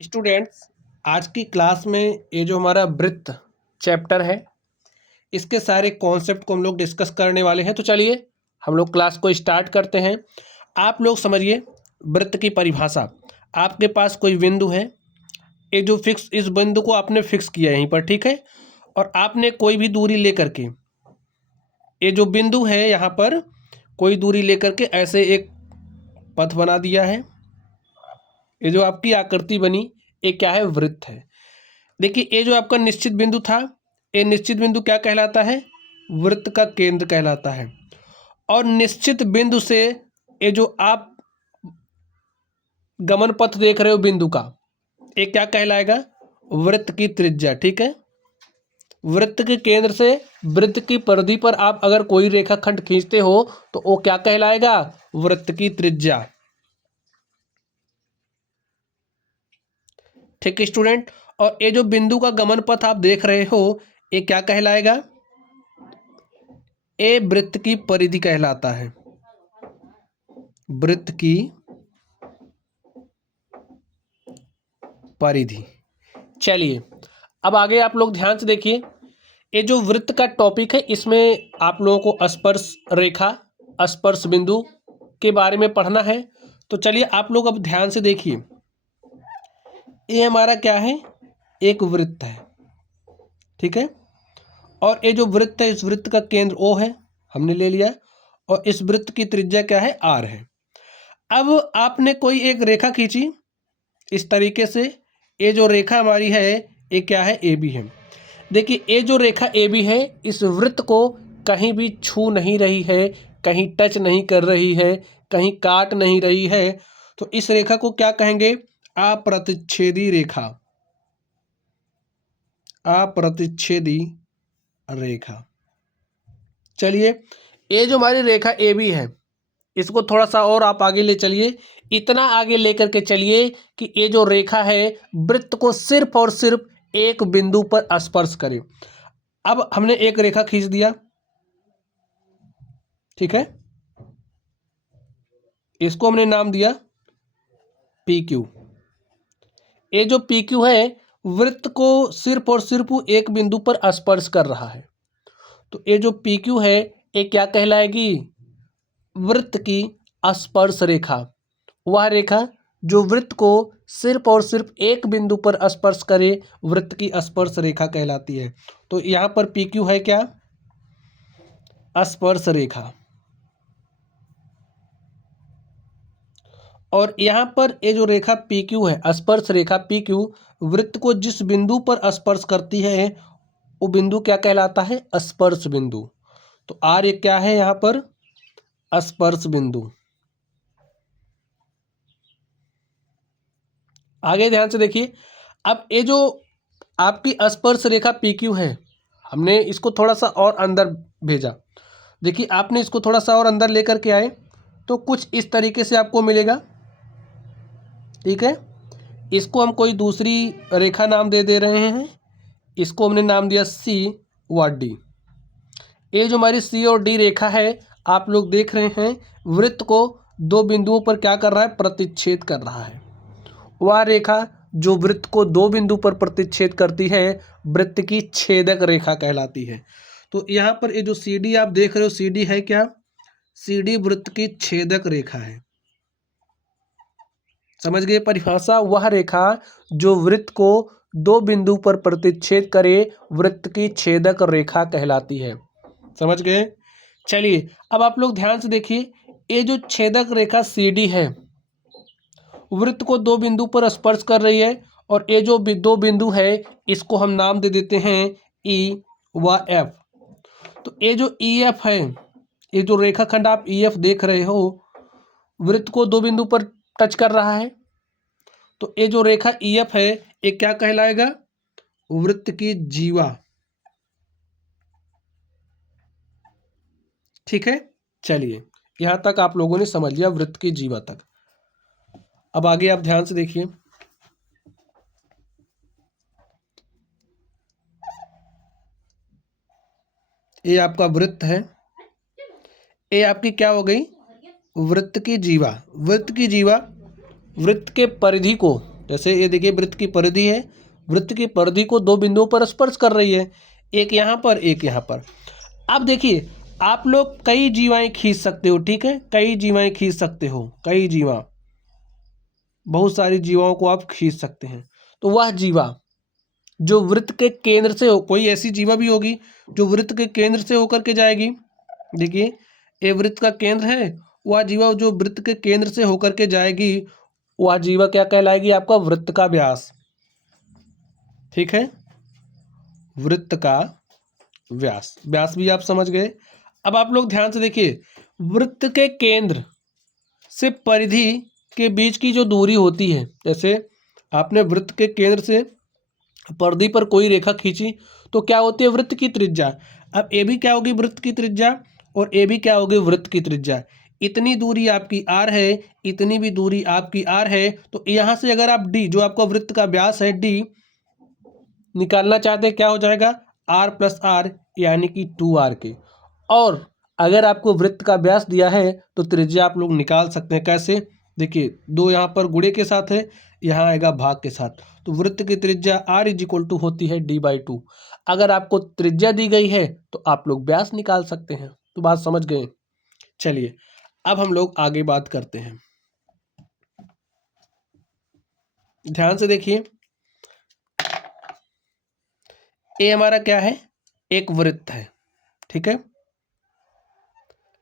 Students, आज की class में ये जो हमारा वृत्त चैप्टर है, इसके सारे कॉन्सेप्ट को हम लोग डिस्कस करने वाले हैं। तो चलिए हम लोग क्लास को स्टार्ट करते हैं। आप लोग समझिए वृत्त की परिभाषा। आपके पास कोई बिंदु है, ये जो फिक्स, इस बिंदु को आपने फिक्स किया यहीं पर, ठीक है। और आपने कोई भी दूरी लेकर के, ये जो बिंदु है यहाँ पर कोई दूरी लेकर के ऐसे एक पथ बना दिया है। ये जो आपकी आकृति बनी, ये क्या है? वृत्त है। देखिए, ये जो आपका निश्चित बिंदु था, ये निश्चित बिंदु क्या कहलाता है? वृत्त का केंद्र कहलाता है। और निश्चित बिंदु से ये जो आप गमन पथ देख रहे हो बिंदु का, ये क्या कहलाएगा? वृत्त की त्रिज्या, ठीक है। वृत्त के केंद्र से वृत्त की परिधि पर आप अगर कोई रेखाखंड खींचते हो तो वो क्या कहलाएगा? वृत्त की त्रिज्या। ठीक है स्टूडेंट। और ये जो बिंदु का गमन पथ आप देख रहे हो, ये क्या कहलाएगा? ये वृत्त की परिधि कहलाता है। वृत्त की परिधि। चलिए अब आगे आप लोग ध्यान से देखिए। ये जो वृत्त का टॉपिक है, इसमें आप लोगों को स्पर्श रेखा, स्पर्श बिंदु के बारे में पढ़ना है। तो चलिए आप लोग अब ध्यान से देखिए। ये हमारा क्या है? एक वृत्त है, ठीक है। और ये जो वृत्त है, इस वृत्त का केंद्र O है, हमने ले लिया। और इस वृत्त की त्रिज्या क्या है? R है। अब आपने कोई एक रेखा खींची इस तरीके से। ये जो रेखा हमारी है, ये क्या है? AB है। देखिए, ये जो रेखा AB है, इस वृत्त को कहीं भी छू नहीं रही है, कहीं टच नहीं कर रही है, कहीं काट नहीं रही है। तो इस रेखा को क्या कहेंगे? अप्रतिच्छेदी रेखा। अप्रतिच्छेदी रेखा। चलिए, ये जो हमारी रेखा AB है, इसको थोड़ा सा और आप आगे ले चलिए। इतना आगे लेकर के चलिए कि ये जो रेखा है वृत्त को सिर्फ और सिर्फ एक बिंदु पर स्पर्श करे। अब हमने एक रेखा खींच दिया, ठीक है। इसको हमने नाम दिया PQ। ये जो PQ है, वृत्त को सिर्फ और सिर्फ एक बिंदु पर स्पर्श कर रहा है। तो ये जो PQ है, ये क्या कहलाएगी? वृत्त की स्पर्श रेखा। वह रेखा जो वृत्त को सिर्फ और सिर्फ एक बिंदु पर स्पर्श करे, वृत्त की स्पर्श रेखा कहलाती है। तो यहाँ पर PQ है क्या? स्पर्श रेखा। और यहाँ पर ये जो रेखा PQ है, स्पर्श रेखा PQ, वृत्त को जिस बिंदु पर स्पर्श करती है वो बिंदु क्या कहलाता है? स्पर्श बिंदु। तो R ये क्या है? यहाँ पर स्पर्श बिंदु। आगे ध्यान से देखिए। अब ये जो आपकी स्पर्श रेखा PQ है, हमने इसको थोड़ा सा और अंदर भेजा। देखिए, आपने इसको थोड़ा सा और अंदर लेकर के आए तो कुछ इस तरीके से आपको मिलेगा, ठीक है। इसको हम कोई दूसरी रेखा नाम दे रहे हैं। इसको हमने नाम दिया C व D। ये जो हमारी C और D रेखा है, आप लोग देख रहे हैं वृत्त को दो बिंदुओं पर क्या कर रहा है? प्रतिच्छेद कर रहा है। वह रेखा जो वृत्त को दो बिंदु पर प्रतिच्छेद करती है, वृत्त की छेदक रेखा कहलाती है। तो यहाँ पर ये जो CD आप देख रहे हो, CD है क्या? CD वृत्त की छेदक रेखा है। समझ गए परिभाषा? वह रेखा जो वृत्त को दो बिंदु पर प्रतिच्छेद करे, वृत्त की छेदक रेखा कहलाती है। समझ गए? चलिए अब आप लोग ध्यान से देखिए। ये जो छेदक रेखा CD है, वृत्त को दो बिंदु पर स्पर्श कर रही है। और ये जो दो बिंदु है, इसको हम नाम दे देते हैं E व F। तो ये जो EF है, ये जो रेखाखंड आप EF देख रहे हो, वृत्त को दो बिंदु पर टच कर रहा है। तो ये जो रेखा EF है, ये क्या कहलाएगा? वृत्त की जीवा। ठीक है। चलिए, यहां तक आप लोगों ने समझ लिया वृत्त की जीवा तक। अब आगे आप ध्यान से देखिए। ये आपका वृत्त है, ये आपकी क्या हो गई? वृत्त की जीवा। वृत्त की जीवा वृत्त के परिधि को जैसे ये देखिए वृत्त की परिधि है, वृत्त की परिधि को दो बिंदुओं पर स्पर्श कर रही है, एक यहाँ पर एक यहाँ पर। अब देखिए आप लोग कई जीवाएं खींच सकते हो, ठीक है, कई जीवाएं खींच सकते हो, कई जीवा, बहुत सारी जीवाओं को आप खींच सकते हैं। तो वह जीवा जो वृत्त के केंद्र से हो, कोई ऐसी जीवा भी होगी जो वृत्त के केंद्र से होकर के जाएगी। देखिए ये वृत्त का केंद्र है, वह जीवा जो वृत्त के केंद्र से होकर के जाएगी वह जीवा क्या कहलाएगी, आपका वृत्त का व्यास। ठीक है, वृत्त का व्यास, व्यास भी आप समझ गए। अब आप लोग ध्यान से देखिए, वृत्त के केंद्र से परिधि के बीच की जो दूरी होती है, जैसे आपने वृत्त के केंद्र से परिधि पर कोई रेखा खींची तो क्या होती है, वृत्त की त्रिज्या। अब ए भी क्या होगी, वृत्त की त्रिज्या, और ए भी क्या होगी, वृत्त की त्रिज्या। इतनी दूरी आपकी आर है, इतनी भी दूरी आपकी आर है, तो यहाँ से अगर आप डी, जो आपका वृत्त का व्यास है डी, निकालना चाहते हैं, क्या हो जाएगा, आर प्लस आर यानी कि 2r के। और अगर आपको वृत्त का व्यास दिया है तो त्रिज्या आप लोग निकाल सकते हैं। कैसे, देखिए दो यहाँ पर गुणे के साथ है, यहाँ आएगा भाग के साथ, तो वृत्त की त्रिज्या r इज इक्वल टू होती है d/2। अगर आपको त्रिज्या दी गई है तो आप लोग व्यास निकाल सकते हैं। तो बात समझ गए। चलिए अब हम लोग आगे बात करते हैं, ध्यान से देखिए। ए हमारा क्या है, एक वृत्त है, ठीक है।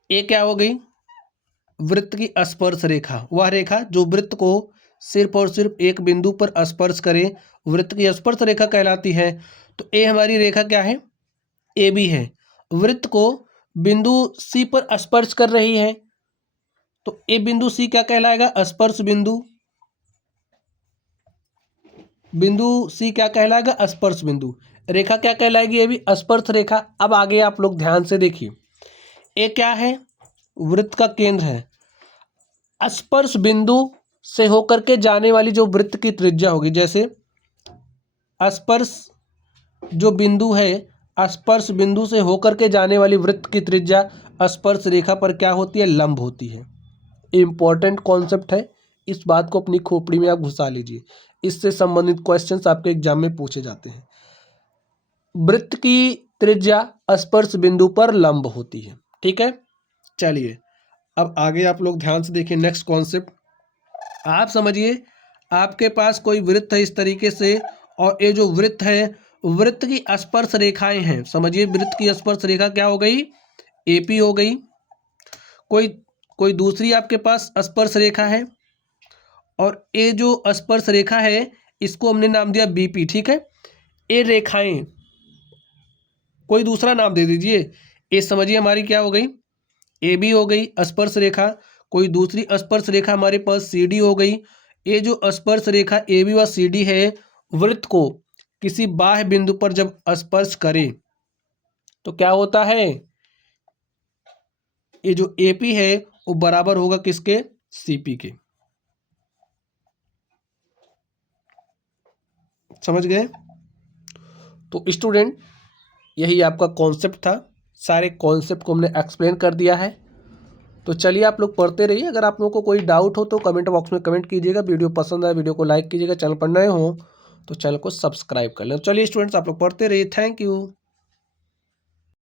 ए क्या हो गई, वृत्त की स्पर्श रेखा, वह रेखा जो वृत्त को सिर्फ और सिर्फ एक बिंदु पर स्पर्श करे, वृत्त की स्पर्श रेखा कहलाती है। तो ए हमारी रेखा क्या है, ए बी है, वृत्त को बिंदु सी पर स्पर्श कर रही है, तो ए बिंदु सी क्या कहलाएगा, स्पर्श बिंदु। बिंदु सी क्या कहलाएगा, स्पर्श बिंदु। रेखा क्या कहलाएगी, ये भी स्पर्श रेखा। अब आगे आप लोग ध्यान से देखिए, ए क्या है, वृत्त का केंद्र है। स्पर्श बिंदु से होकर के जाने वाली जो वृत्त की त्रिज्या होगी, जैसे स्पर्श जो बिंदु है, स्पर्श बिंदु से होकर के जाने वाली वृत्त की त्रिज्या स्पर्श रेखा पर क्या होती है, लंब होती है। इंपॉर्टेंट कॉन्सेप्ट है, इस बात को अपनी खोपड़ी में आप घुसा लीजिए, इससे संबंधित क्वेश्चंस आपके एग्जाम में पूछे जाते हैं। वृत्त की त्रिज्या स्पर्श बिंदु पर लंब होती है, ठीक है। चलिए अब आगे आप लोग ध्यान से देखिए, नेक्स्ट कॉन्सेप्ट आप समझिए। आपके पास कोई वृत्त है इस तरीके से, और ये जो वृत्त है, वृत्त की स्पर्श रेखाएं हैं, समझिए वृत्त की स्पर्श रेखा क्या हो गई, एपी हो गई। कोई दूसरी आपके पास स्पर्श रेखा है, और ये जो स्पर्श रेखा है इसको हमने नाम दिया बीपी, ठीक है। ये रेखाएं, कोई दूसरा नाम दे दीजिए। ये समझिए हमारी क्या हो गई, ए बी हो गई स्पर्श रेखा। कोई दूसरी स्पर्श रेखा हमारे पास सी डी हो गई। ये जो स्पर्श रेखा ए बी व सी डी है, वृत्त को किसी बाह्य बिंदु पर जब स्पर्श करे तो क्या होता है, ये जो ए पी है वो बराबर होगा किसके, सी पी के। समझ गए। तो स्टूडेंट यही आपका कॉन्सेप्ट था, सारे कॉन्सेप्ट को हमने एक्सप्लेन कर दिया है। तो चलिए आप लोग पढ़ते रहिए। अगर आप लोगों को कोई डाउट हो तो कमेंट बॉक्स में कमेंट कीजिएगा। वीडियो पसंद आए वीडियो को लाइक कीजिएगा। चैनल पर नए हो तो चैनल को सब्सक्राइब कर लें। चलिए स्टूडेंट्स आप लोग पढ़ते रहिए। Thank you.